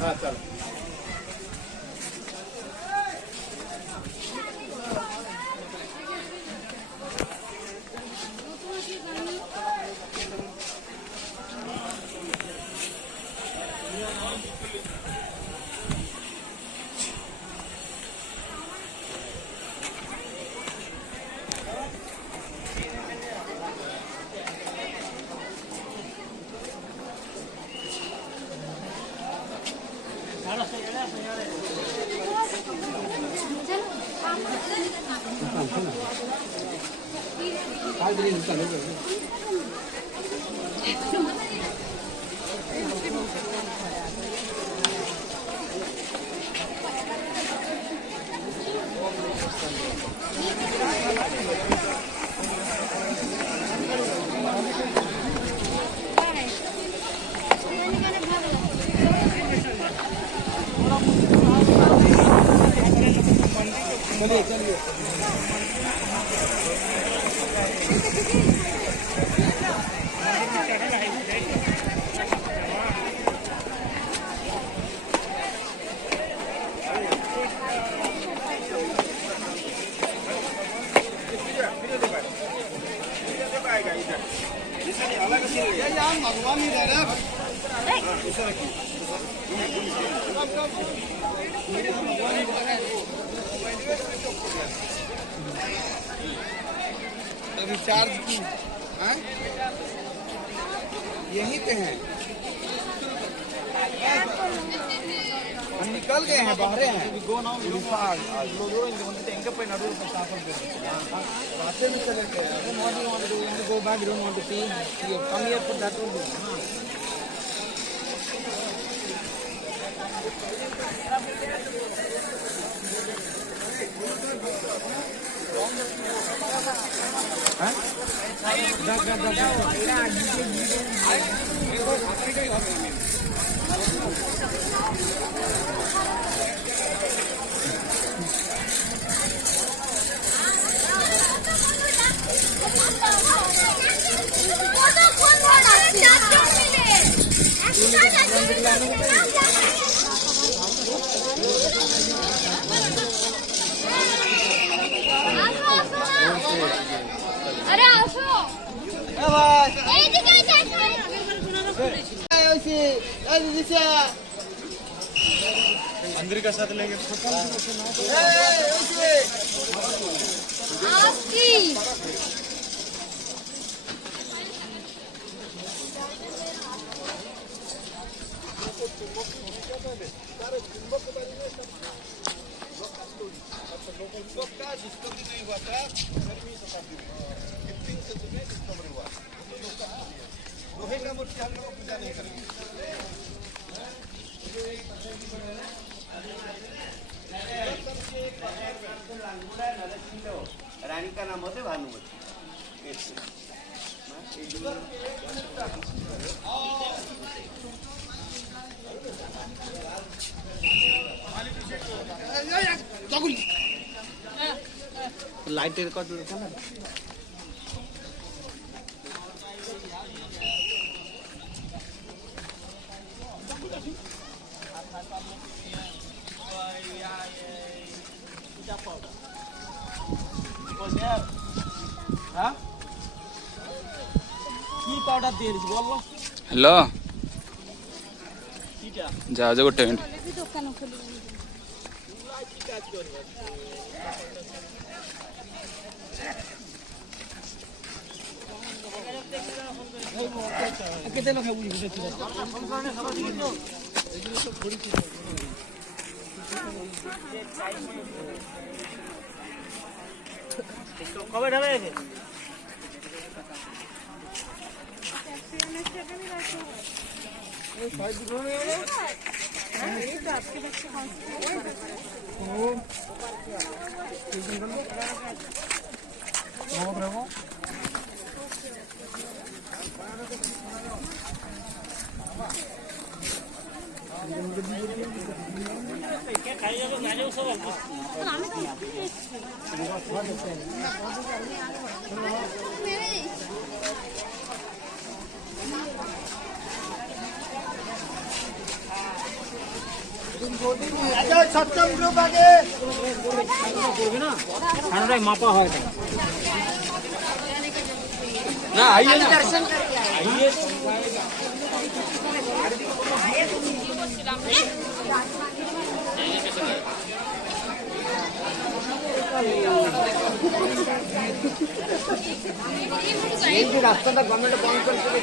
हाँ चलो अभी चार्ज की यहीं पे हैं, हम निकल गए हैं, बाहर हैं। रास्ते में चले गए। Go back, you don't want to pee. You come here for that one. अरे आशो अंदर का साथ लेंगे लोहे का मूर्ति हम लोग पूजा नहीं करेंगे। रानी का नाम होते भानुमती। लाइट रिकॉर्ड ना हेलो जाओ जो गोटे मिनट केते लोग कब ढाला है সপ্তম গ্রুপ আগে করবে না ঠান্ডায় মাপা হয় না आइए दर्शन आइए এই যে রাস্তাটা গভর্নমেন্ট বন্ধ করে